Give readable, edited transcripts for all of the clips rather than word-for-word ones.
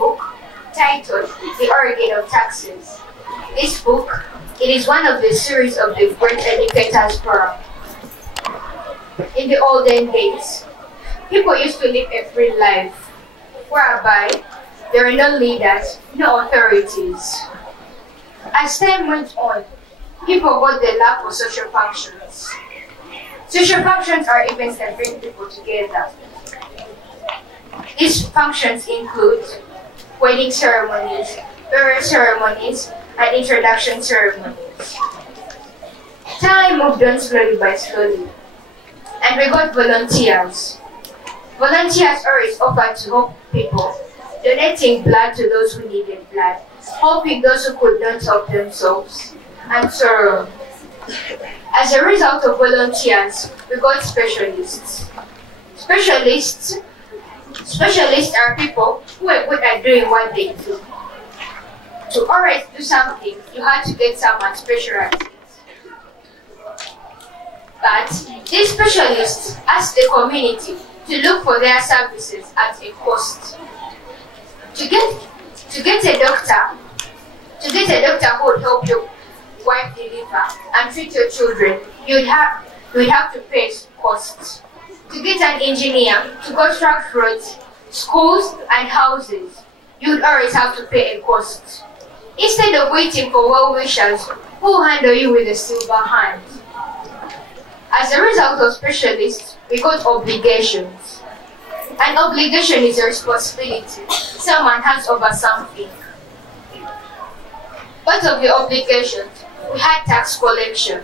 book titled The Origin of Taxes. This book, it is one of the series of the Great Educators Forum. In the olden days, people used to live a free life, whereby there were no leaders, no authorities. As time went on, people got the love for social functions. Social functions are events that bring people together. These functions include wedding ceremonies, burial ceremonies, and introduction ceremonies. Time moved on slowly by slowly, and we got volunteers. Volunteers always offered to help people, donating blood to those who needed blood, helping those who could not help themselves, and so on. As a result of volunteers, we got specialists. Specialists are people who are good at doing what they do. To always do something, you had to get someone specialized. But these specialists asked the community to look for their services at a cost. To get a doctor who would help your wife deliver and treat your children, you'd have to pay costs. To get an engineer to construct roads, schools, and houses, you'd always have to pay a cost. Instead of waiting for well-wishers who will handle you with a silver hand. As a result of specialists, we got obligations. An obligation is a responsibility someone has over something. Part of the obligations, we had tax collection.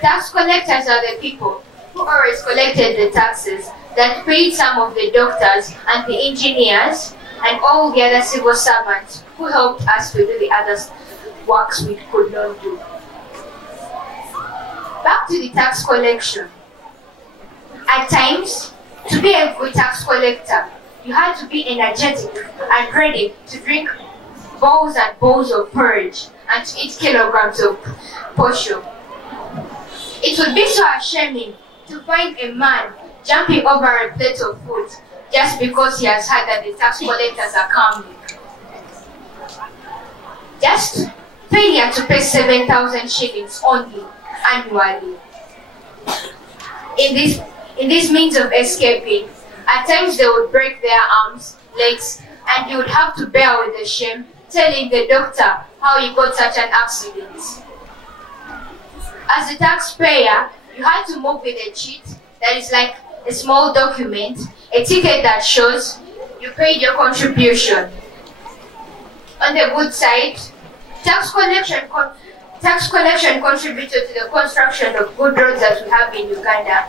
Tax collectors are the people who always collected the taxes that paid some of the doctors and the engineers and all the other civil servants who helped us to do the other works we could not do. Back to the tax collection. At times, to be a good tax collector, you had to be energetic and ready to drink bowls and bowls of porridge and to eat kilograms of posho. It would be so ashamed to find a man jumping over a plate of food just because he has heard that the tax collectors are coming. Just failure to pay 7,000 shillings only annually. In this means of escaping, at times they would break their arms, legs, and you would have to bear with the shame, telling the doctor how you got such an accident. As a taxpayer, you had to move with a cheat that is like a small document, a ticket that shows you paid your contribution. On the good side, tax collection contributed to the construction of good roads that we have in Uganda,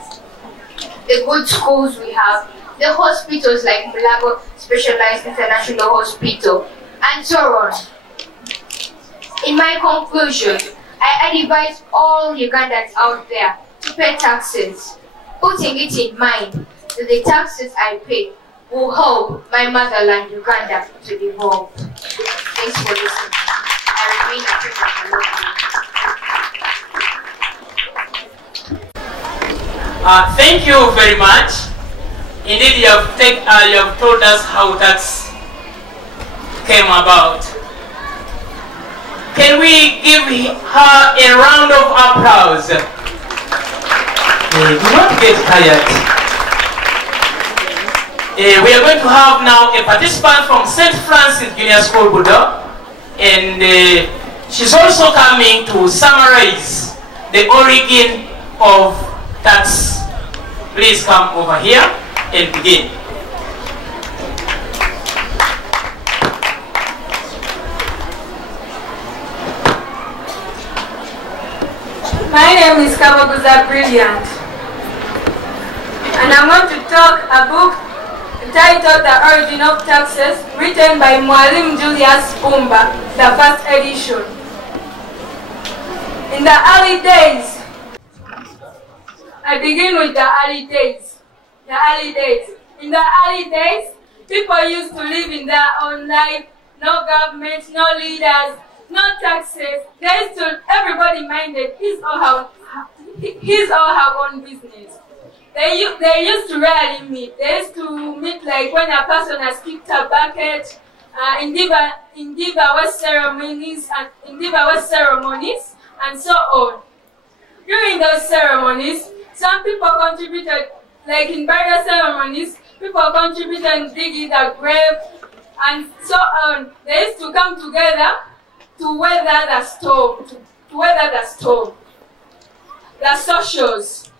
the good schools we have, the hospitals like Mulago Specialized International Hospital, and so on. In my conclusion, I advise all Ugandans out there to pay taxes, putting it in mind that the taxes I pay will help my motherland Uganda to develop. Thanks for listening. I remain a thank you very much. Indeed, you have told us how tax came about. Can we give her a round of applause? Do not get tired. We are going to have now a participant from St. Francis Junior School, Budo, and she's also coming to summarize the origin of tax. Please come over here and begin. My name is Kabaguza Brilliant, and I'm going to talk a book entitled The Origin of Taxes, written by Mwalimu Julius Bumba, the first edition. In the early days, I begin with the early days. In the early days, people used to live in their own life, no government, no leaders, no taxes. Everybody minded his or her own business. They used to rarely meet. They used to meet like when a person has kicked a bucket in giveaway ceremonies and so on. During those ceremonies, some people contributed, like in burial ceremonies, people contributed digging the grave and so on. They used to come together to weather the storm. The socials.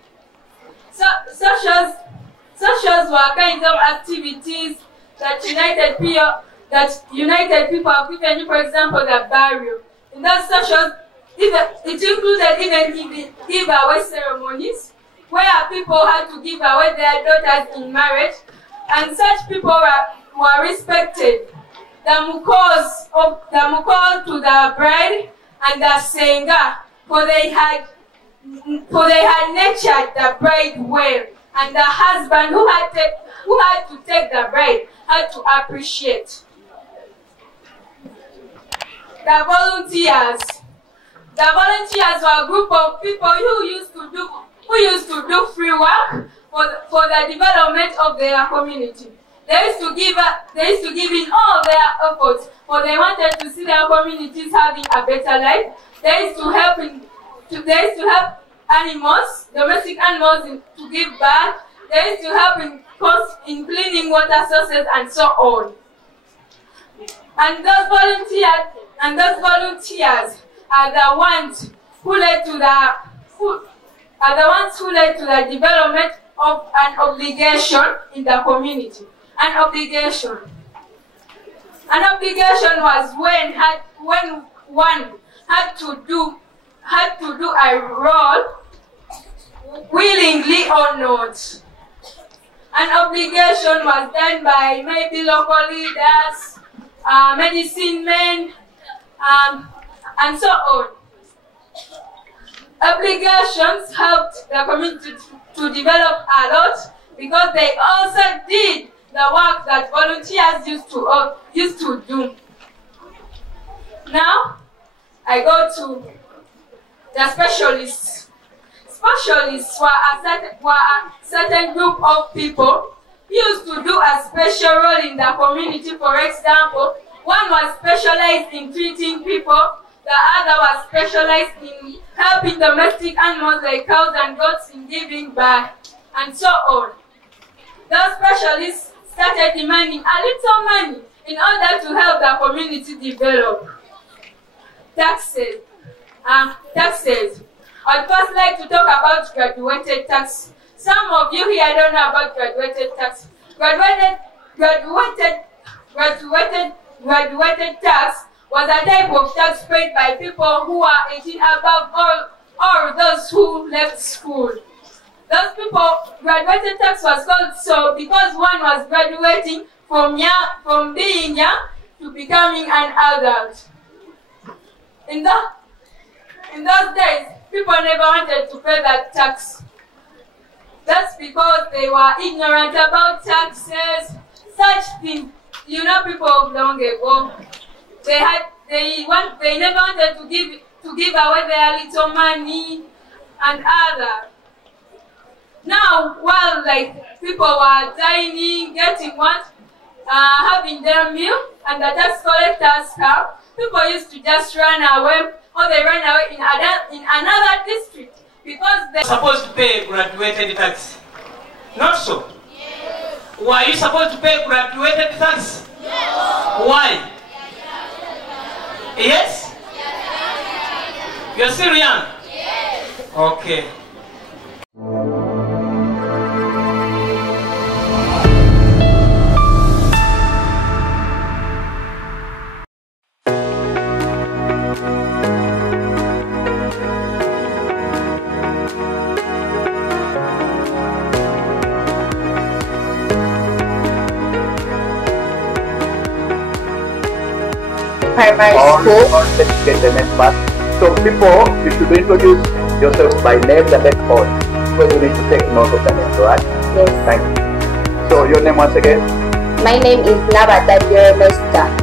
Socials were kinds of activities that united people, for example, the burial. In those socials, it included even giveaway ceremonies, where people had to give away their daughters in marriage, and such people were respected. The mukos to the bride and the senga, for they had nurtured the bride well, and the husband who had to take the bride had to appreciate. The volunteers. The volunteers were a group of people who used to do free work for the development of their community. They used to give in all their efforts, for they wanted to see their communities having a better life. They used to help animals, domestic animals, to give back. They used to help in cleaning water sources and so on. And those volunteers are the ones who led to the development of an obligation in the community. An obligation was when one had to do a role, willingly or not. An obligation was done by maybe local leaders, medicine men, and so on. Obligations helped the community to develop a lot, because they also did the work that volunteers used to do. Now, I go to the specialists. Specialists were a certain group of people who used to do a special role in the community. For example, one was specialized in treating people, the other was specialized in helping domestic animals like cows and goats in giving birth, and so on. Those specialists started demanding a little money in order to help the community develop. Taxes. I'd first like to talk about graduated tax. Some of you here don't know about graduated tax. Graduated tax was a type of tax paid by people who are 18 above, or those who left school. Those people, graduated tax was called so because one was graduating from being young to becoming an adult. In those days, people never wanted to pay that tax. That's because they were ignorant about taxes, such things. You know, people of long ago, they never wanted to give away their little money and other. Now, while people were dining, getting having their meal, and the tax collectors come, people used to just run away, or they ran away in another district, because they were supposed to pay graduated tax. Not so. Yes. Were you supposed to pay graduated tax? Yes. Why? Yes? Yes. You're still young? Yes. Okay. Primary school. Let's get the next part. So before, you should introduce yourself by name and then call. Because you need to take note of the name, right? Yes. Thank you. So your name once again? My name is Nabata Jeremesta.